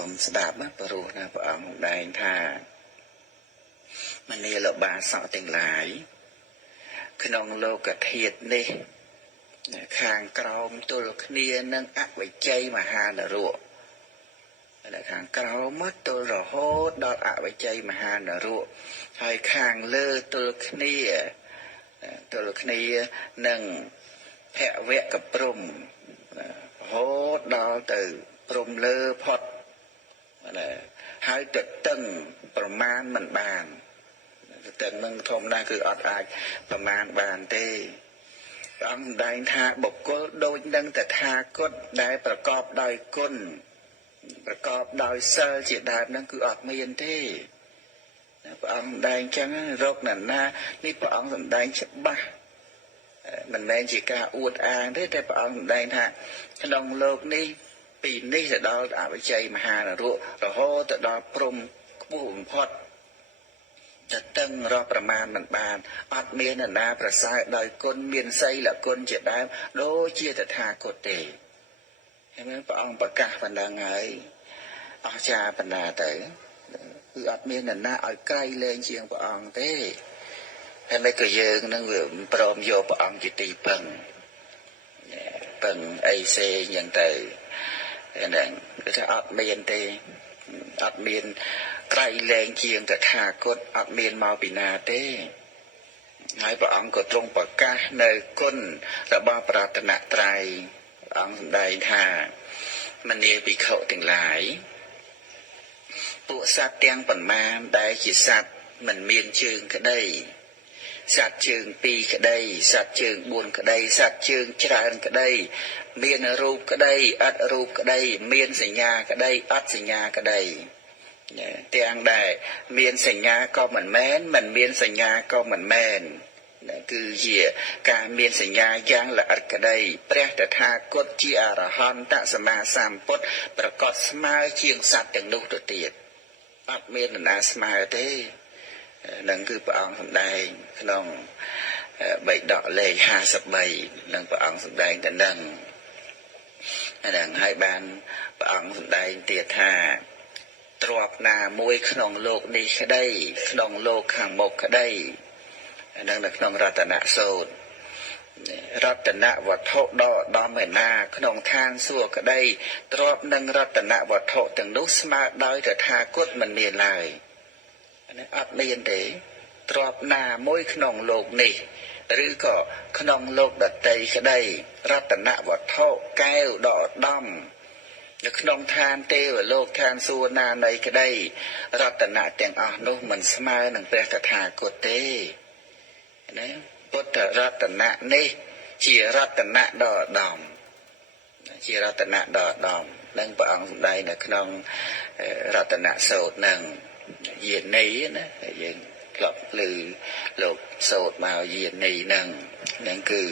សូមស្ដាប់ព្រោះណាព្រះអង្គដែងថាមនីលបាសកទាំងឡាយក្នុងលោកធាតុនេះខាងក្រោមទល់គ្នានឹងអវិជ័យមហានរកដែលខាងក្រោមមកទល់រហូតដល់អវិជ័យមហានរកហើយខាងលើទល់គ្នានឹងភវកព្រំរហូតដល់ទៅព្រំលើផុតហើយទៅតឹងប្រមាណមិនបានទៅនឹងធម្មតាគឺអត់អាចប្រមាណបានទេព្រះអង្គសម្ដែងថាបុគ្គលដូចនឹងតថាគតដែលប្រកបដោយគុណប្រកបដោយសិលជាដើមនឹងគឺអត់មានទេព្រះអង្គសម្ដែងចឹងរកណានេះព្រះអង្គសម្ដែងច្បាស់មិនមែនជាការអួតអាងទេតែព្រះអង្គសម្ដែងថាក្នុងលោកនេះពីនេះទៅដល់អវិជ័យមហានរករហូតទៅដល់ព្រំខ្ពស់បំផុតจะតឹងរកប្រមាណមិនបានអត់មាននរណាប្រសើរដោយគុណមានសីលគុណជាដើមដូចជាតថាគតទេហើយមានព្រះអង្គប្រកាសបណ្ដឹងហើយអស្ចារ្យបណ្ណាទៅគឺអត់មាននរណាឲ្យក្រៃលែងជាងព្រះអង្គទេហើយមិនក៏យើងនឹងវាព្រមយកព្រះអង្គជាទីពឹងអីផ្សេងយ៉ាងទៅហ្នឹងគឺថាអត់មានទេអត់មានក្រៃលែងជាងតថាគតអត់មានមកពីណាទេហើយព្រះអង្គក៏ទ្រង់ប្រកាសនៅគុណរបស់ប្រតនត្រ័យព្រះអង្គសម្ដែងថាមនាភិក្ខុទាំងឡាយពួកសត្វទាំងប៉ុន្មានដែលជាសត្វមិនមានជើងក្តីសត្វជើង2ក្តីសត្វជើង4ក្តីសត្វជើងច្រើនក្តីមានរូបក្តីអត់រូបក្តីមានសញ្ញាក្តីអត់សញ្ញាក្តីទាំងដែលមានសញ្ញាក៏មិនមែនមិនមានសញ្ញាក៏មិនមែនគឺជាការមានសញ្ញាយ៉ាងល្អិតក្តីព្រះតថាគតជាអរហន្តសម្មាសម្ពុទ្ធប្រកបស្មើជាងសត្វទាំងនោះទៅទៀតអត់មាននរណាស្មើទេនឹងគឺព្រះអង្គសម្ដែងក្នុងបៃដកលេខ53នឹងព្រះអង្គសម្ដែងទៅនឹងហើយបានព្រះអង្គសម្ដែងទៀតថាទ្រព្យណាមួយក្នុងលោកនេះក្តីក្នុងលោកខាងមុខក្តីនៅក្នុងរតនសូត្ររតនវត្ថុដ៏ឧត្តមឯណាក្នុងឋានសួគ៌ក្តីទ្រព្យនឹងរតនវត្ថុទាំងនោះស្មើដោយតថាគតមិនមានឡើយអត់មានទេទ្រព្យណាមួយក្នុងលោកនេះឬក៏ក្នុងលោកដតីក្តីរតនវត្ថុកែវដ៏ឧត្តមនៅក្នុងឋានទេវលោកឋានសួគ៌ណានៃក្តីរតនៈទាំងអស់នោះមិនស្មើនឹងព្រះតថាគតទេណាពុទ្ធរតនៈនេះជារតនៈដ៏ឧត្តមជារតនៈដ៏ឧត្តមនឹងព្រះអង្គសម្ដែងនៅក្នុងរតនៈសូត្រនឹងយានីណាយើងធ្លាប់ឮលោកសូត្រមកយានីនឹងគឺ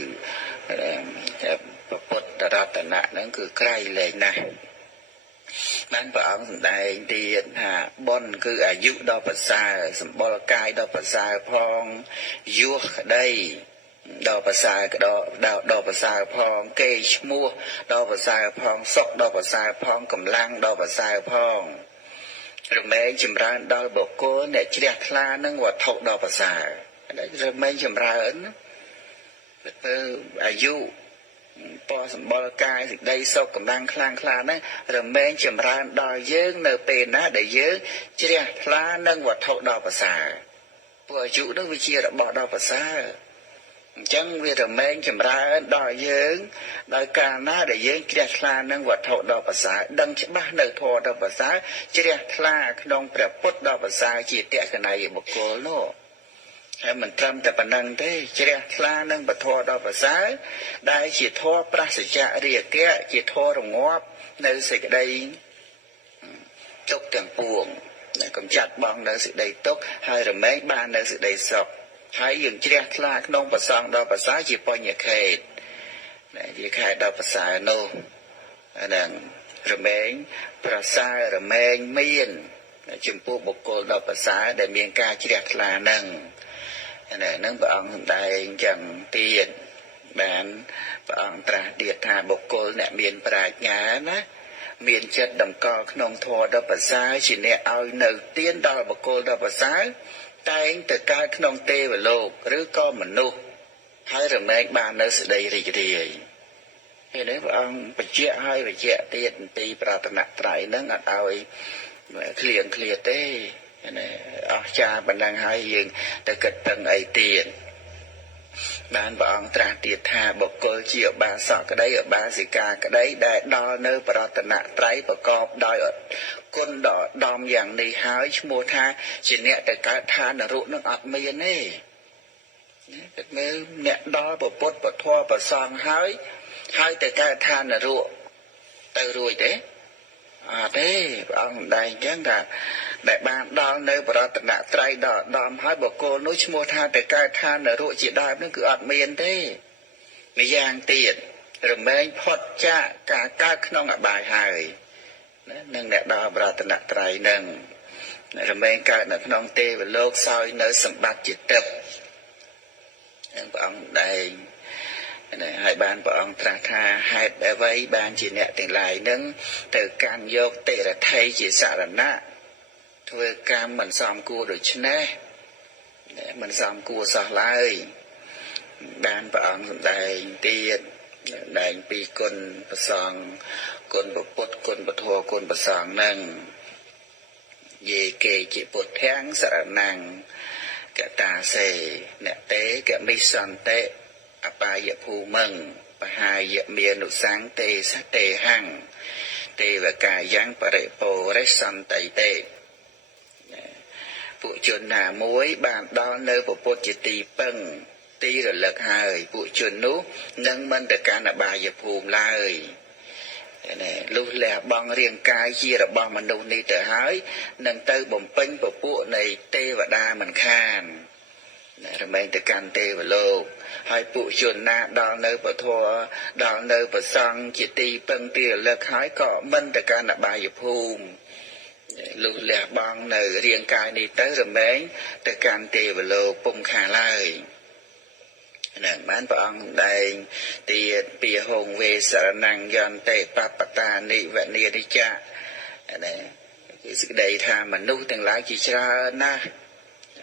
ពុទ្ធរតនៈនឹងគឺក្រៃលែងណាស់បានព្រះអង្គសម្ដែងទៀតថាបុណ្យគឺអាយុដ៏ប្រសើរសម្បុរកាយដ៏ប្រសើរផងយុះក្តីដ៏ប្រសើរដ៏ប្រសើរផងកេរ្តិ៍ឈ្មោះដ៏ប្រសើរផងសុខដ៏ប្រសើរផងកម្លាំងដ៏ប្រសើរផងរមែងចម្រើនដល់បុគ្គលអ្នកជ្រះថ្លានឹងវត្ថុដ៏ប្រសើររមែងចម្រើនទៅអាយុពណ៌សម្បុរកាយសេចក្តីសុខកម្លាំងខ្លាំងក្លាហ្នឹងរមែងចម្រើនដល់យើងនៅពេលណាដែលយើងជ្រះថ្លានឹងវត្ថុដ៏ប្រសើរព្រោះអាយុនោះវាជារបស់ដ៏ប្រសើរអញ្ចឹងវារមែងចម្រើនដល់យើងដោយកាលណាដែលយើងជ្រះថ្លានឹងវត្ថុដ៏ប្រសើរដឹងច្បាស់នៅធម៌ដ៏ប្រសើរជ្រះថ្លាក្នុងព្រះពុទ្ធដ៏ប្រសើរជាតក្កណីបុគ្គលនោះហើយមិនត្រឹមតែប៉ុណ្្នឹងទេជ្រះថ្លានឹងពធដ៏ប្រសើរដែលជាធម៌ប្រសិជ្ជរាគៈជាធម៌រងាប់នៅសេចក្តីទុក្ខទាំងពួងកំចាត់បងនៅសេចក្តីទុក្ខហើយរមែងបាននៅសេចក្តីសុខហើយយើងជ្រះថ្លាក្នុងប្រសងដ៏ប្រសើរជាបញ្ញខេតជាខេតដ៏ប្រសើរនោះហ្នឹងរមែងប្រសើររមែងមានចំពោះបុគ្គលដ៏ប្រសើរដែលមានការជ្រះថ្លាហ្នឹងនឹងព្រះអង្គសម្ដែងចឹងទៀតបានព្រះអង្គត្រាស់ទៀតថាបុគ្គលអ្នកមានប្រាជ្ញាណា មានចិត្តដំកល់ក្នុងធម៌ដ៏ប្រសើរជាអ្នកឲ្យនៅទានដល់បុគ្គលដ៏ប្រសើរតែងទៅកើតក្នុងទេវលោកឬក៏មនុស្សហើយរមែងបាននៅសេចក្តីរីករាយហើយនេះព្រះអង្គបញ្ជាក់ឲ្យបញ្ជាក់ទៀតអំពីប្រតនត្រ័យហ្នឹងអត់ឲ្យឃ្លៀងឃ្លាទេណាអស្ចារ្យប៉ុណ្ណឹងហើយយើងទៅគិតពឹងអីទៀតបានព្រះអង្គត្រាស់ទៀតថាបុគ្គលជាឧបាសកក្តីឧបាសិកាក្តីដែលដល់នៅប្រតនត្រ័យប្រកបដោយគុណដ៏ឧត្តមយ៉ាងនេះហើយឈ្មោះថាជាអ្នកទៅកើតឋាននរកនឹងអត់មានទេគិតមើលអ្នកដល់ពុទ្ធពធប្រសងហើយទៅកើតឋាននរកទៅរួចទេអត់ទេព្រះអង្គសម្ដែងអញ្ចឹងថាដែលបានដល់នៅបរតនត្រ័យដល់ដំហើយបុគ្គលនោះឈ្មោះថាទៅកើតឋាននរកជាដើមនឹងគឺអត់មានទេម្យ៉ាងទៀតរមែងផុតចាកការកើតក្នុងអបាយហើយនឹងអ្នកដល់បរតនត្រ័យនឹងរមែងកើតនៅក្នុងទេវលោកសោយនៅសម្បត្តិជាទឹកនឹងព្រះអង្គដែរហើយបានព្រះអង្គត្រាស់ថាហេតុអ្វីបានជាអ្នកទាំងឡាយនឹងទៅកាន់យកតិរដ្ឋីជាសរណៈធ្វើកម្មមិនសមគួរដូច្នេះមិនសមគួរសោះឡើយបានព្រះអង្គសម្ដែងទៀតដែងពីគុណប្រសងគុណពុទ្ធគុណពធគុណប្រសងនឹងយេកេជាពុទ្ធាំងសរណੰកតាសេអ្នកទេកមិសន្តិអបាយភូមិងបហាយមានុសង្ឃទេសតេហੰទេវកាយ៉ាងបរិពោរិសន្តិតេពួកជនណាមួយបានដល់នៅពុទ្ធជាទីពឹងទីរលឹកហើយពួកជននោះនឹងមិនទៅកាន់អបាយភូមិឡើយលុះលះបង់រាងកាយជារបស់មនុស្សនេះទៅហើយនឹងទៅបំពេញពពួកនៃទេវតាមិនខានរមែងទៅកាន់ទេវលោកហើយពួកជនណាដល់នៅពធដល់នៅប្រសង់ជាទីពឹងទីរលឹកហើយក៏មិនទៅកាន់អបាយភូមិលុះលះបង់នៅរាងកាយនេះទៅរមែងទៅកាន់ទេវលោកពុំខានឡើយនឹងបានព្រះអង្គដែងទៀតពីហងវេសរណੰយន្តេបបតានិវនិរិចៈណាគឺសេចក្តីថាមនុស្សទាំងឡាយជាច្រើនណាស់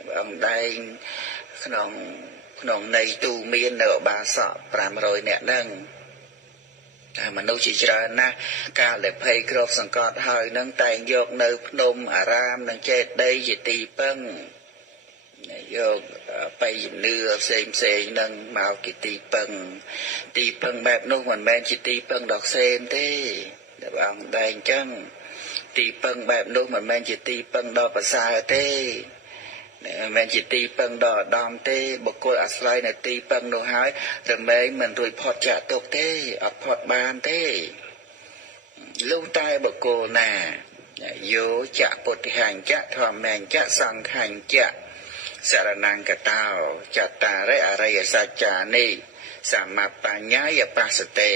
ព្រះអង្គដែងក្នុងន័យទូមាននៅឧបាសក500នាក់ហ្នឹងតែមនុស្សជាច្រើនណាស់កាលដែលភ័យគ្របសង្កត់ហើយនឹងតែងយកនៅភ្នំអារាមនិងចេតិយជាទីពឹងយកបៃជំនឿផ្សេងនឹងមកជាទីពឹងបែបនោះមិនមែនជាទីពឹងដ៏ផ្សេងទេដែលព្រះអង្គដែងអញ្ចឹងទីពឹងបែបនោះមិនមែនជាទីពឹងដ៏ប្រសើរទេមិនមែនជាទីពឹងដ៏ឧត្តមទេបុគ្គលអាស្រ័យនៅទីពឹងនោះហើយរមែងមិនរួចផុតចាកទុក្ខទេអត់ផុតបានទេលុះតែបុគ្គលណាយោចៈពុទ្ធិហញ្ចៈធម្មញ្ចៈសង្ឃញ្ចៈសរណង្កតោចតារិអរិយសច្ចានិសមបញ្ញាយបស្សតេ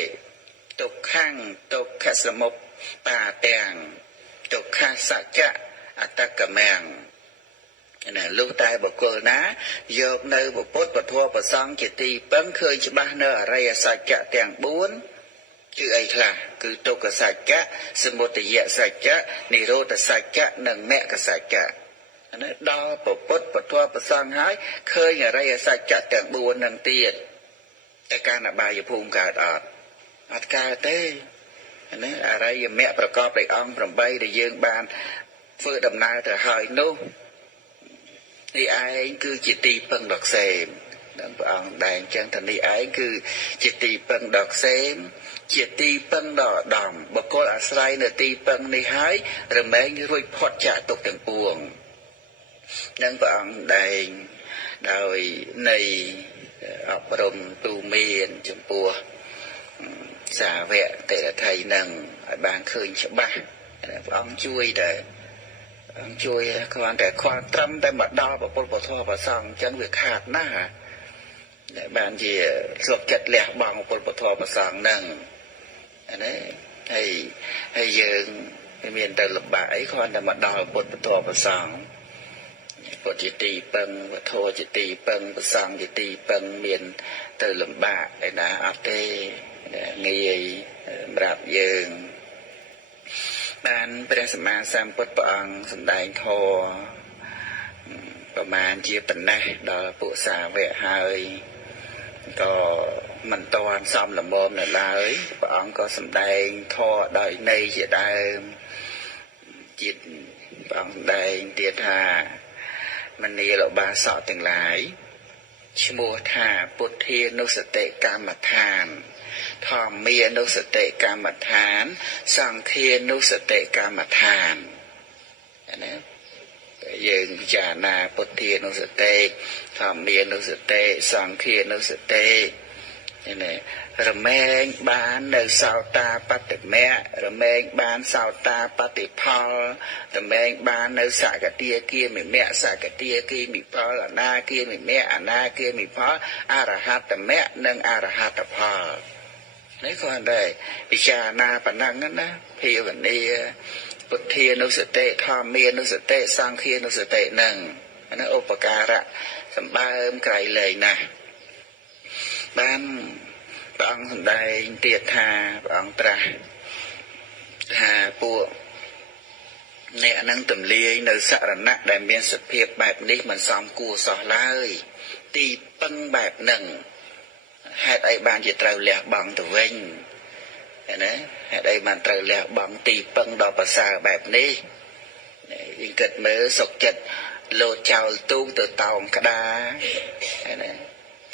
ទុក្ខំទុក្ខសមុបបាទាំងទុក្ខសច្ចៈអតកមំណាលុះតែបុគ្គលណាយកនៅពុទ្ធពធប្រសង្ឃជាទីពឹងឃើញច្បាស់នៅអរិយសច្ចៈទាំង4គឺអីខ្លះគឺទុក្ខសច្ចៈសមុទយសច្ចៈនិរោធសច្ចៈនិងមគ្គសច្ចៈណាដល់ពុទ្ធពធប្រសង្ឃហើយឃើញអរិយសច្ចៈទាំង4នឹងទៀតតែការអបាយភូមិកើតអត់កើតទេណាអរិយមគ្គប្រកបដោយអង្គ8ដែលយើងបានធ្វើដំណើរទៅហើយនោះនេះឯងគឺជាទីពឹងដ៏ខ្សែមដល់ព្រះអង្គដែងចឹងថានេះឯងគឺជាទីពឹងដ៏ខ្សែមជាទីពឹងដ៏ឧត្តមបុគ្គលអាស្រ័យនៅទីពឹងនេះហើយរមែងរួចផុតចាកទុក្ខទាំងពួងនឹងព្រះអង្គដែងដោយនៃអប់រំទូមានចំពោះសាវកតិរដ្ឋីនឹងឲ្យបានឃើញច្បាស់ព្រះអង្គជួយដែរជួយគ្រាន់តែត្រឹមតែមកដល់ពុទ្ធពធប្រសង្ឃអញ្ចឹងវាខាតណាស់ដែលបានជាស្លុកចិត្តលះបង់ពុទ្ធពធប្រសង្ឃហ្នឹងណាហើយយើងមានតែលំបាកអីគ្រាន់តែមកដល់ពុទ្ធពធប្រសង្ឃពុទ្ធជាទីពឹងវធជាទីពឹងប្រសង្ឃជាទីពឹងមានទៅលំបាកឯណាអត់ទេងាយសម្រាប់យើង បានព្រះសម្មាសម្ពុទ្ធព្រះអង្គសម្ដែងធម៌ប្រមាណជាប៉ុណ្ណេះដល់ពួកសាវកហើយក៏មិនតាន់សមល្មមនៅឡើយព្រះអង្គក៏សម្ដែងធម៌ដោយន័យជាដើមជាតិព្រះអង្គសម្ដែងទៀតថាមនាលបាសកទាំងឡាយឈ្មោះថាពុទ្ធានុសតិកម្មដ្ឋានធម្មានុសតិកម្មដ្ឋានសង្ឃានុសតិកម្មដ្ឋានណាយើងពិចារណាពុទ្ធានុសតិធម្មានុសតិសង្ឃានុសតិនេះរមែងបាននៅសោតាបត្តមៈរមែងបានសោតាបត្តិផលរមែងបាននៅសកតាគាមិមៈសកតាគិមិផលអនាគាមិមៈអនាគាមិផលអរហត្តមៈនិងអរហត្តផលនេះគាត់ដែរពិចារណាប៉ុណ្ណឹងណាភាវនាពុទ្ធានុសតិធម្មានុសតិសង្ឃានុសតិនឹងអាឧបការៈសម្បើមក្រៃលែងណាស់បានព្រះអង្គសម្ដែងទៀតថាព្រះអង្គត្រាស់ថាពួកអ្នកនឹងទម្លាយនៅសរណៈដែលមានសភាពបែបនេះមិនសមគួរសោះឡើយទីពឹងបែបហ្នឹងហេតុអីបានជាត្រូវលះបង់ទៅវិញណាហេតុអីបានត្រូវលះបង់ទីពឹងដល់ប្រសើរបែបនេះយើងគិតមើលសុខចិត្តលោតចោលទូកទៅតោងក្តារណា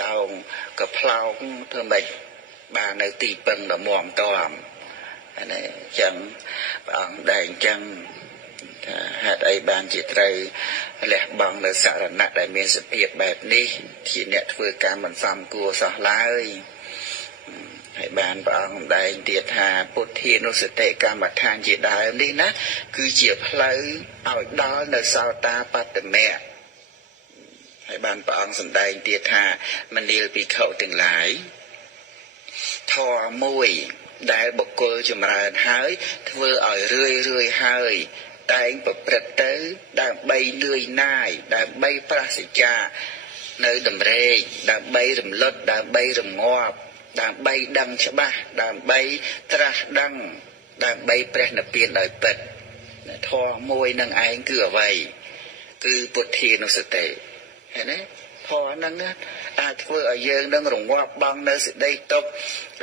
តោងក៏ផ្លោកធ្វើម៉េចបាននៅទីពឹងដ៏មាំទាំណាអញ្ចឹងព្រះអង្គដែរអញ្ចឹងថាហេតុអីបានជាត្រូវលះបង់នៅសរណៈដែលមានសភាពបែបនេះជាអ្នកធ្វើការមិនសមគួរសោះឡើយហើយបានព្រះអង្គសម្ដែងទៀតថាពុទ្ធានុសតិកម្មដ្ឋានជាដើមនេះណាគឺជាផ្លូវឲ្យដល់នៅសោតាបត្តមៈហើយបានព្រះអង្គសម្ដែងទៀតថាមនាលភិក្ខុទាំងឡាយធម៌មួយដែលបុគ្គលចម្រើនហើយធ្វើឲ្យរឿយហើយតែងប្រព្រឹត្តទៅដើម្បីលឿយណាយដើម្បីប្រសិជ្ជានៅតម្រេកដើម្បីរំលត់ដើម្បីរងាប់ដើម្បីដឹងច្បាស់ដើម្បីត្រាស់ដឹងដើម្បីព្រះនិព្វានដោយពិតធម៌មួយនឹងឯងគឺអ្វីគឺពុទ្ធានុសតិឃើញទេធម៌ហ្នឹងអាចធ្វើឲ្យយើងនឹងរងាប់បង់នៅសេចក្តីទុក្ខ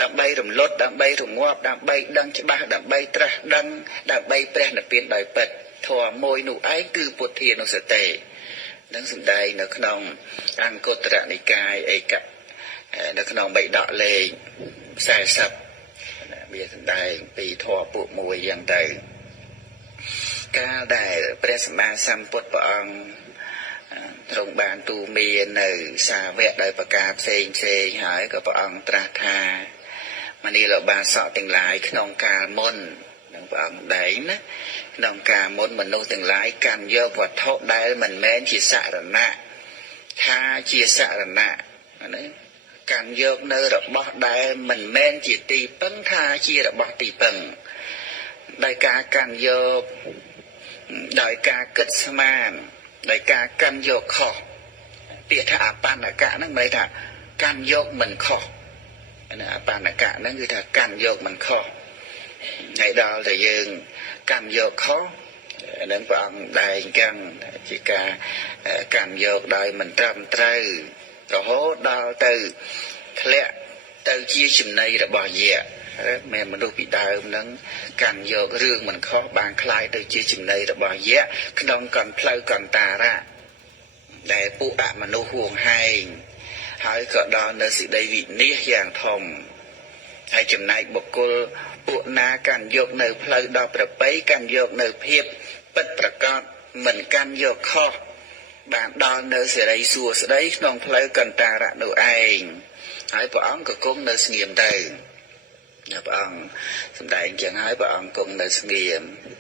ដើម្បីរំលត់ដើម្បីរងាប់ដើម្បីដឹងច្បាស់ដើម្បីត្រាស់ដឹងដើម្បីព្រះនិព្វានដោយពិតធម៌មួយនោះឯងគឺពុទ្ធានុសតិនឹងសម្ដែងនៅក្នុងអង្គុត្តរនិកាយឯកនៅក្នុងបិដកលេខ40វាសម្ដែងពីធម៌ពួកមួយយ៉ាងទៅកាលដែលព្រះសម្មាសម្ពុទ្ធព្រះអង្គទ្រង់បានទូមាននៅសាវកដោយប្រការផ្សេងហើយក៏ព្រះអង្គត្រាស់ថាមនាលបាសកទាំងឡាយក្នុងកាលមុននឹងព្រះអង្គដែងណាក្នុងកាលមុនមនុស្សទាំងឡាយកាន់យកវត្ថុដែលមិនមែនជាសរណៈថាជាសរណៈណាកាន់យកនៅរបស់ដែលមិនមែនជាទីពឹងថាជារបស់ទីពឹងដោយការកាន់យកដោយការគិតស្មានដោយការកាន់យកខុសពាក្យថាអបណ្ណកៈហ្នឹងមានន័យថាកាន់យកមិនខុសអបណ្ណកៈហ្នឹងគឺថាកាន់យកមិនខុសហើយដល់តែយើងកាន់យកខុសនឹងព្រះអង្គដែរអញ្ចឹងជាការកាន់យកដោយមិនត្រឹមត្រូវរហូតដល់ទៅធ្លាក់ទៅជាចំណីរបស់យៈមានមនុស្សពីដើមហ្នឹងកាន់យករឿងមិនខុសបានคล้ายទៅជាចំណីរបស់យៈក្នុងកណ្ដផ្លូវកន្តារៈដែលពួកអមនុស្សហួងហែងហើយក៏ដល់នៅសេចក្តីវិនាសយ៉ាងធំហើយចំណែកបុគ្គលពួកណាកាន់យកនៅផ្លូវដល់ប្រពៃកាន់យកនៅភាពពិតប្រកបមិនកាន់យកខុសបានដល់នៅសេរីសួស្តីក្នុងផ្លូវកន្តារៈនោះឯងហើយព្រះអង្គក៏គង់នៅស្ងៀមទៅព្រះអង្គសម្ដែងចឹងហើយព្រះអង្គគង់នៅស្ងៀម